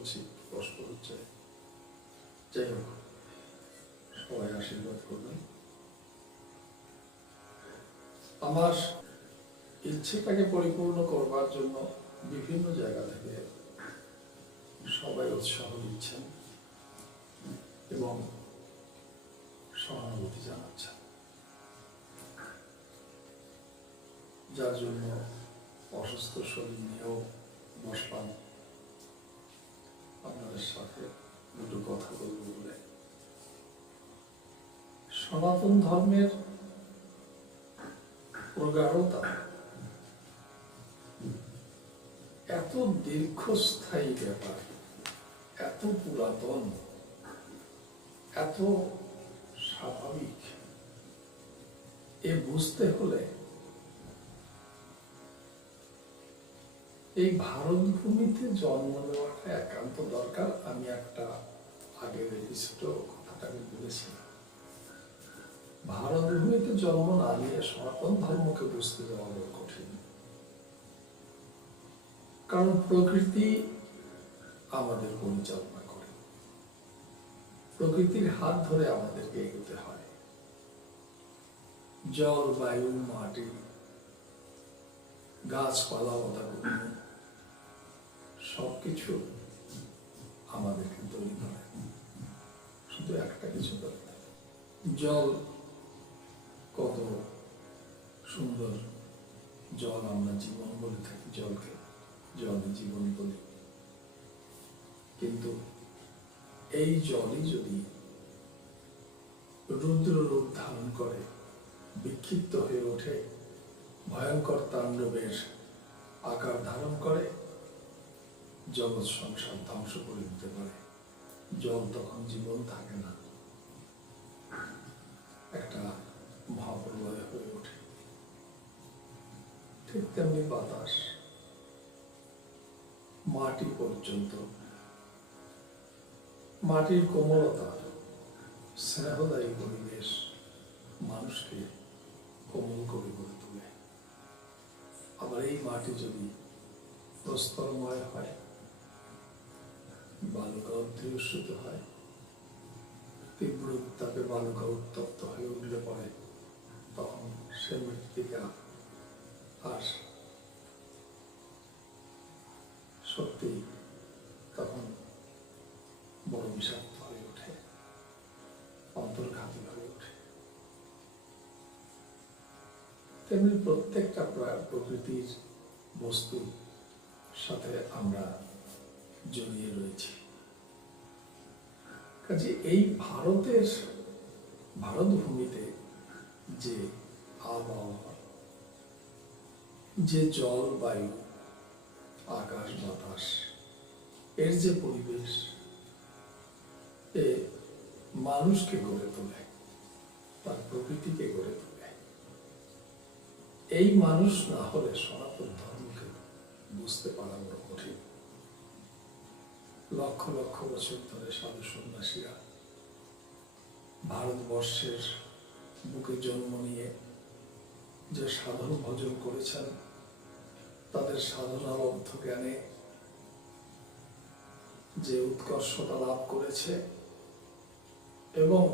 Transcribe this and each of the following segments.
বলছি কষ্ট হচ্ছে যাই হোক সবাই আশীর্বাদ করবেন। আমার ইচ্ছেটাকে পরিপূর্ণ করবার জন্য বিভিন্ন জায়গা থেকে সবাই উৎসাহ দিচ্ছেন এবং সহানুভূতি জানাচ্ছেন। যার জন্য অসুস্থ শরীর নিয়েও বসলাম আপনাদের সাথে দুটো কথা বলব বলে। সনাতন ধর্মের প্রগাঢ়তা এত দীর্ঘস্থায়ী ব্যাপার, এত পুরাতন, এত স্বাভাবিক, এ বুঝতে হলে এই ভারত ভূমিতে জন্ম নেওয়াটা একান্ত দরকার। আমি একটা আগের এপিসোডেও কথাটা আমি বলেছিলাম। ভারত ভূমিতে জন্ম না নিয়ে সনাতন ধর্মকে বুঝতে যাওয়া বড় কঠিন। কারণ প্রকৃতি আমাদের পরিচালনা করে। প্রকৃতির হাত ধরে আমাদেরকে এগোতে হয়। জল, বায়ু, মাটি, গাছপালা সবকিছু আমাদেরকে তৈরি করে। শুধু একটা কিছু জল কত সুন্দর জল আমরা জীবন বলে থাকি, জলকে। জলে জীবন বলি। কিন্তু এই জলই যদি রুদ্র রূপ ধারণ করে, বিক্ষিপ্ত হয়ে ওঠে, ভয়ঙ্কর তাণ্ডবের আকার ধারণ করে জগৎ সংসার ধ্বংস করে দিতে পারে। জল তখন জীবন থাকে না। একটা মহাপ্রলয় হয়ে ওঠে। ঠিক তেমনি বাতাস। মাটি পর্যন্ত। মাটির কোমলতা, স্নেহদায়ী পরিবেশ মানুষকে কোমল করে গড়ে তোলে। আবার এই মাটি যদি প্রস্তরময় হয় বালুকা অধ্যুষিত হয়। তীব্র উত্তাপে বালুকা উত্তপ্ত হয়ে উঠলে পরে তখন সে মৃত্তিকা আর সত্যি তখন বড় বিষাক্ত হয়ে ওঠে, অন্তর্ঘাতী হয়ে ওঠে। তেমনি প্রত্যেকটা প্রকৃতির বস্তুর সাথে আমরা জড়িয়ে রয়েছি। কাজে এই ভারতের ভারত ভূমিতে যে আবহাওয়া, যে জল, বায়ু, আকাশ, বাতাস, এর যে পরিবেশ, এ মানুষকে গড়ে তোলে, তার প্রকৃতিকে গড়ে তোলে। এই মানুষ না হলে সনাতন ধর্মকে বুঝতে পারা লক্ষ লক্ষ বছর ধরে সাধু সন্ন্যাসীরা ভারতবর্ষের বুকে জন্ম নিয়ে যে সাধন ভজন করেছেন, তাদের সাধনাবদ্ধ জ্ঞানে যে উৎকর্ষতা লাভ করেছে এবং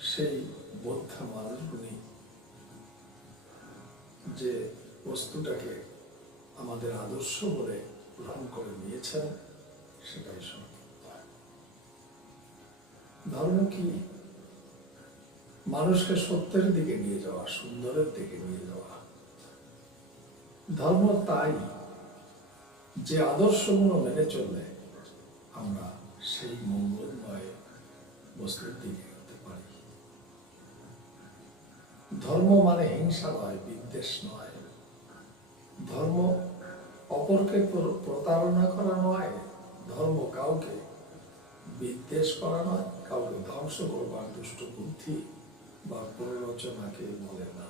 সেই বোদ্ধা মানুষগুলি যে বস্তুটাকে আমাদের আদর্শ বলে গ্রহণ করে নিয়েছেন সেটাই ধর্ম। ধর্ম কি? মানুষকে সত্যের দিকে নিয়ে যাওয়া, সুন্দরের দিকে নিয়ে যাওয়া। ধর্ম তাই, যে আদর্শগুলো মেনে চললে আমরা সেই মঙ্গলময় বস্তুর দিকে হতে পারি। ধর্ম মানে হিংসা নয়, বিদ্বেষ নয়। ধর্ম অপরকে প্রতারণা করা নয়। ধর্ম কাউকে বিদ্বেষ করা নয়, কাউকে ধ্বংস করবার দুষ্ট বুদ্ধি বা প্ররোচনাকে বলে না।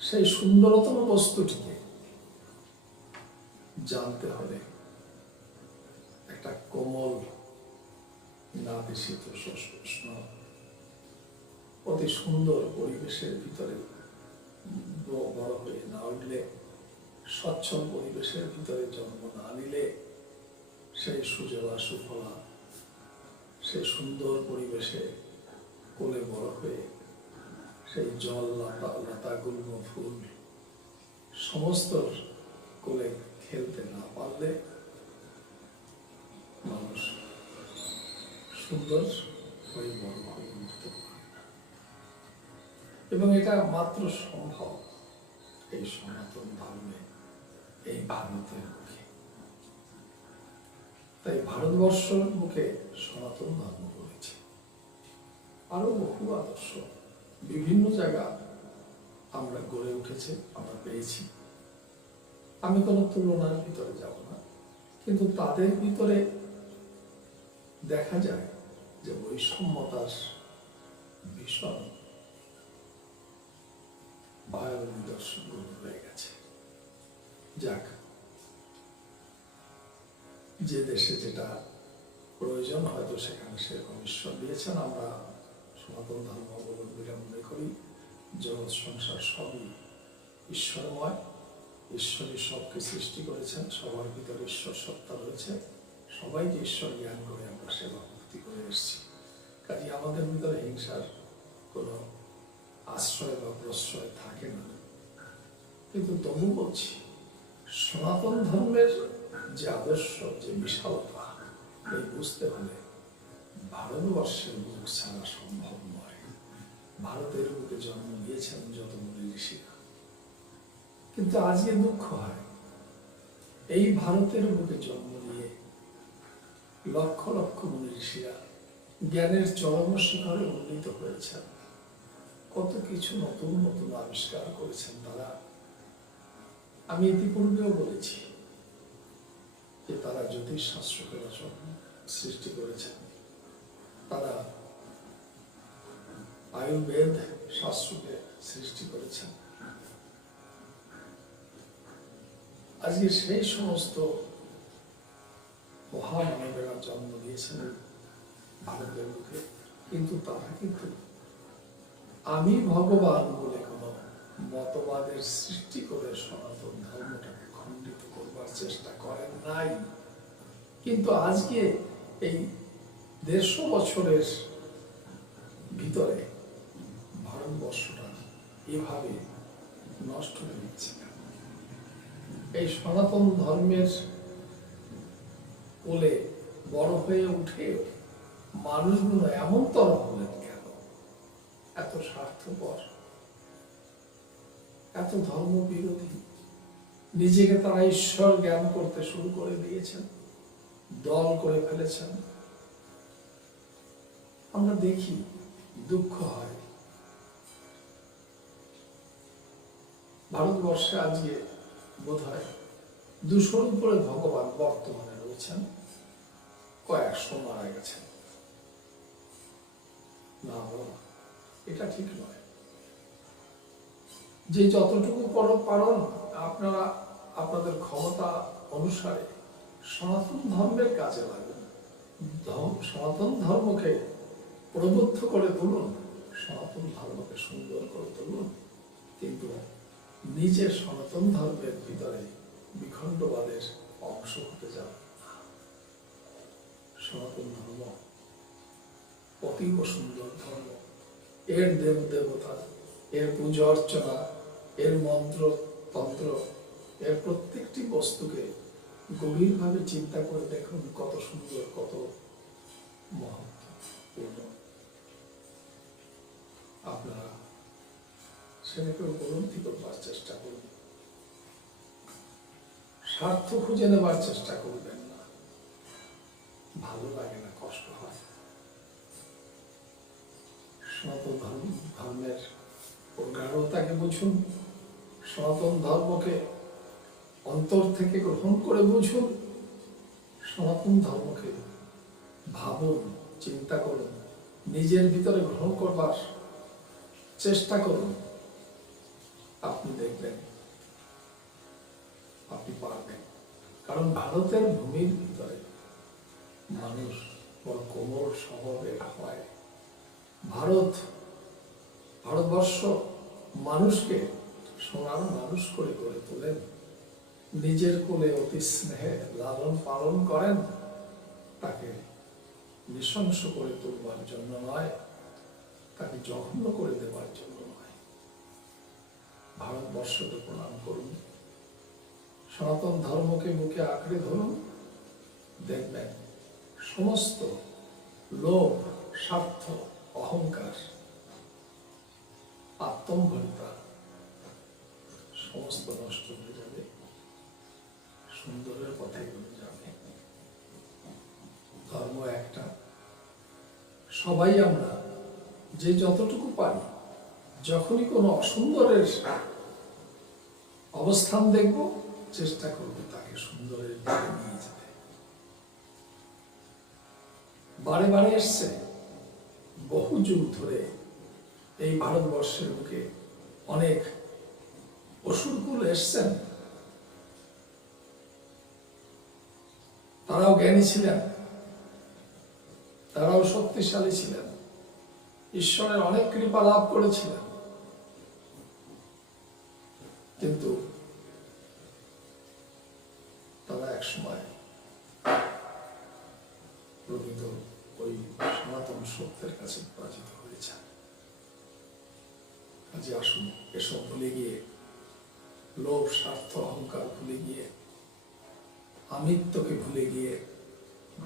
সেই সুন্দরতম বস্তুটিকে জানতে হলে একটা কোমল না নাতিশীতোষ্ণ অতি সুন্দর পরিবেশের ভিতরে বড় হয়ে না উঠলে স্বচ্ছল পরিবেশের ভিতরে জন্ম না নিলে সেই সুজলা সুফলা, সেই সুন্দর পরিবেশে কোলে হয়ে সেই জল লতা লতা গুল্ম ফুল সমস্ত কোলে খেলতে না পারলে মানুষ সুন্দর হয়ে বড় হয়ে উঠতে এবং এটা মাত্র সম্ভব, এই সনাতন ধর্মে। এই ভারতের মুখে তাই ভারতবর্ষের মুখে সনাতন ধর্ম রয়েছে। আরও বহু আদর্শ বিভিন্ন জায়গা আমরা গড়ে উঠেছে, আমরা পেয়েছি। আমি কোনো তুলনার ভিতরে যাব না, কিন্তু তাদের ভিতরে দেখা যায় যে বৈষম্যতার ভীষণ ভয়াবহ নিদর্শন হয়ে গেছে। যাক। যে দেশে যেটা প্রয়োজন, হয়তো সেখানে সেরকম ঈশ্বর দিয়েছেন। আমরা সনাতন ধর্ম অবলম্বীরা মনে করি, জগৎ, সংসার সবই ঈশ্বরময়। ঈশ্বরই সবকে সৃষ্টি করেছেন, সবার ভিতরে ঈশ্বর সত্তা রয়েছে। সবাই যে ঈশ্বর জ্ঞান করে, আমরা সেবা ভক্তি করে এসেছি। কাজে আমাদের ভিতরে হিংসার কোনো আশ্রয় বা প্রশ্রয় থাকে না। কিন্তু তবু বলছি সনাতন ধর্মের যে আদর্শ, যে বিশালতা, এই বুঝতে হলে ভারতবর্ষের মুখ ছাড়া সম্ভব নয়। ভারতের বুকে জন্ম নিয়েছেন যত মুনি ঋষিরা। কিন্তু আজকে দুঃখ হয়, এই ভারতের বুকে জন্ম নিয়ে লক্ষ লক্ষ মুনি ঋষিরা জ্ঞানের চরম শিখরে উন্নীত হয়েছেন। কত কিছু নতুন নতুন আবিষ্কার করেছেন তারা। আমি ইতিপূর্বেও বলেছি যে তারা জ্যোতিষ শাস্ত্রকে রচন সৃষ্টি করেছেন। তারা আয়ুর্বেদ শাস্ত্রকে সৃষ্টি করেছেন। আজকে সেই সমস্ত মহামানবেরা জন্ম দিয়েছেন ভারতের মুখে, কিন্তু তারা কিন্তু আমি ভগবান বলে মতবাদের সৃষ্টি করে সনাতন ধর্মটাকে খণ্ডিত করবার চেষ্টা করেন নাই। কিন্তু আজকে এই দেড়শো বছরের ভিতরে ভারতবর্ষটা এভাবে নষ্ট হয়ে গেছে এই সনাতন ধর্মের কোলে বড় হয়ে উঠে মানুষগুলো এমন তর হলেন কেন? এত স্বার্থপর। এত ধর্ম বিরোধী নিজেকে তারা ঈশ্বর জ্ঞান করতে শুরু করে দিয়েছেন, দল করে ফেলেছেন। আমরা দেখি দুঃখ হয়। ভারতবর্ষে আজকে বোধ হয় দুশোর উপরে ভগবান বর্তমানে রয়েছেন। কয়েকশো মারা গেছেন। না এটা ঠিক নয়। যে যতটুকু পারেন, আপনারা আপনাদের ক্ষমতা অনুসারে সনাতন ধর্মের কাজে লাগবেন। সনাতন ধর্মকে প্রবুদ্ধ করে তুলুন, সনাতন ধর্মকে সুন্দর করে তুলুন। কিন্তু নিজের সনাতন ধর্মের ভিতরে বিখণ্ডবাদের অংশ হতে যান সনাতন ধর্ম অতীব সুন্দর ধর্ম। এর দেব দেবতা এর পূজা অর্চনা এর মন্ত্র তন্ত্র এর প্রত্যেকটি বস্তুকে গভীরভাবে চিন্তা করে দেখুন কত সুন্দর, কত মহত্বপূর্ণ। আপনারা সেটাকে উপলব্ধি করবার চেষ্টা করুন। স্বার্থ খুঁজে নেবার চেষ্টা করবেন না। ভালো লাগে না, কষ্ট হয়। ধর্ম, ধর্মের প্রগাঢ়তাকে বুঝুন। সনাতন ধর্মকে অন্তর থেকে গ্রহণ করে বুঝুন। সনাতন ধর্মকে ভাবুন, চিন্তা করুন, নিজের ভিতরে গ্রহণ করবার চেষ্টা করুন। আপনি দেখবেন, আপনি পারবেন। কারণ ভারতের ভূমির ভিতরে মানুষ বড় কোমল স্বভাবের হয়। ভারত, ভারতবর্ষ মানুষকে সোনার মানুষ করে গড়ে তোলেন। নিজের কোলে অতি স্নেহে লালন পালন করেন। তাকে নৃশংস করে তুলবার জন্য নয়, তাকে জঘন্য করে দেওয়ার জন্য নয়। ভারতবর্ষকে প্রণাম করুন। সনাতন ধর্মকে বুকে আঁকড়ে ধরুন। দেখবেন সমস্ত লোভ, স্বার্থ, অহংকার, আত্মম্ভরিতা সমস্ত নষ্ট হয়ে যাবে। সুন্দরের পথে যাবে। ধর্ম একটা। সবাই আমরা যে যতটুকু পারি, যখনই কোনো অসুন্দরের অবস্থান দেখব, চেষ্টা করব তাকে সুন্দরের দিকে নিয়ে যেতে। বারে বারে এসছে বহু যুগ ধরে এই ভারতবর্ষের বুকে অনেক অসুরকুল এসছেন। তারাও জ্ঞানী ছিলেন। তারাও শক্তিশালী ছিলেন। ঈশ্বরের অনেক কৃপা লাভ করেছিলেন। কিন্তু তারা এক সময় প্রকৃত ওই সনাতন সত্যের কাছে পরাজিত হয়েছে। আসুন এসব ভুলে গিয়ে লোভ, স্বার্থ, অহংকার ভুলে গিয়ে, আমিত্বকে ভুলে গিয়ে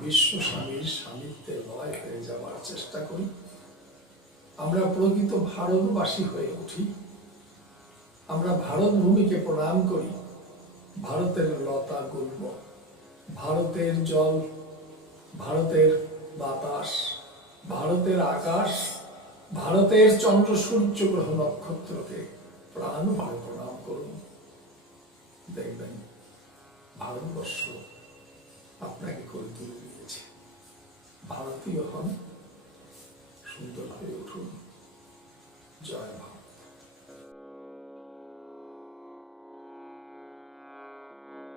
বিশ্ব স্বামীর স্বামিত্বে লয় হয়ে যাওয়ার চেষ্টা করি। আমরা প্রকৃত ভারতবাসী হয়ে উঠি। আমরা ভারত ভূমিকে প্রণাম করি। ভারতের লতা গুল্ম, ভারতের জল, ভারতের বাতাস, ভারতের আকাশ, ভারতের চন্দ্র সূর্য গ্রহ নক্ষত্রকে প্রাণ ভরে প্রণাম করুন। দেখবেন ভারতবর্ষ আপনাকে করে তুলে দিয়েছে। ভারতীয় হন সুন্দর হয়ে উঠুন। জয় ভারত।